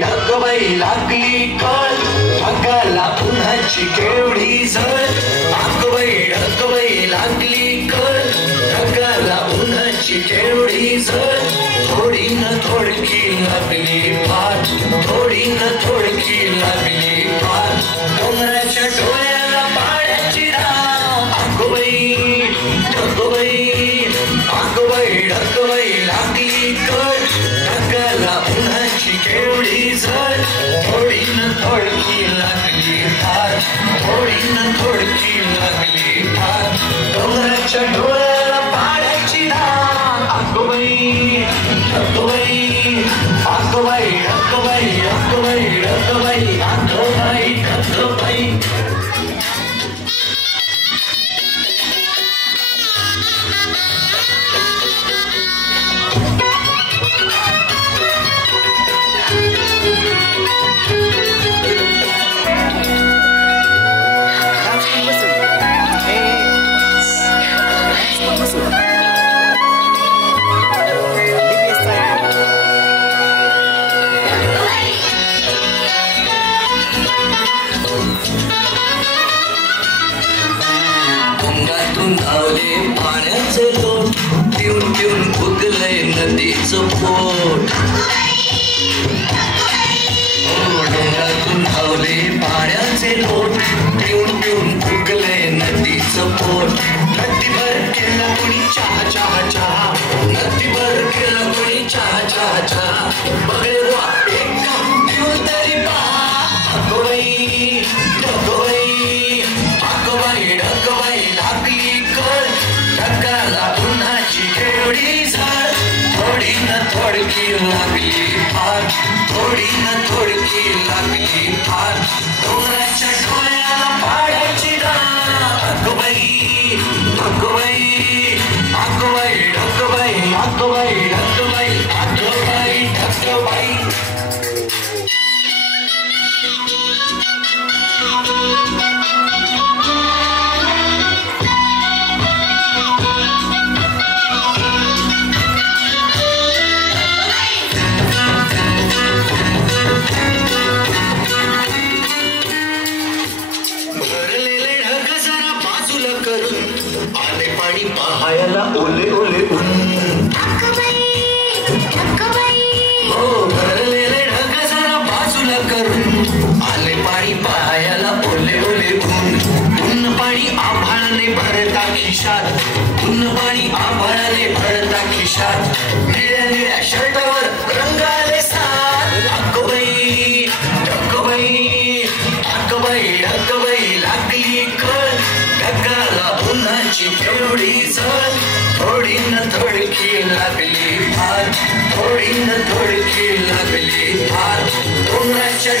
ढगबाई लागली कळ ढगाला उन्हाची केवढी झळ ढगबाई लागली कळ ढगाला उन्हाची केवढी झळ थोडी न थोडकी लागली फार थोडी न थोडकी लागली फार डोंगराच्या डोळ्याला पाण्याची धार ढगबाई लागली कळ ढगाला उन्हाची केवढी झळ थोडी न थोडकी लागली फार थोडी न थोडकी लागली फार डोंगराच्या डोळ्याला पाण्याची धार ढगबाई धावले पाण्याचे लोट पिऊन पिऊन फुगलंय नदीचं पोट डोंगरातून धावले पाण्याचे लोट पिऊन पिऊन फुगलंय नदीचं पोट नदीभर केला कोणी चहा चहा चहा नदीभर केला कोणी चहा चहा चहा बघे वा एक कप पिऊन तरी पहा ढगबाई लागली कळ ढगाला उन्हाची केवढी झळ थोडी न थोडकी लागली फार थोडी न थोडकी लागली फार डोंगराच्या डोळ्याला पाण्याची धार ढगबाई आले पाणी पाहायला ओले ओले ऊन हो भरलेले ढग जरा बाजूला करून आले पाणी पाहायला ओले ओले ऊन पाणी आभाळाने भरता खिशात ऊन पाणी आभाळाने भरता खिशात निळ्या निळ्या शर्टावर रंगाले सार ढगबाई लागली कळ ढगाला उन्हाची केवढी झळ थोडी न थोडकी लागली फार थोडी न थोडकी लागली फार डोंगराच्या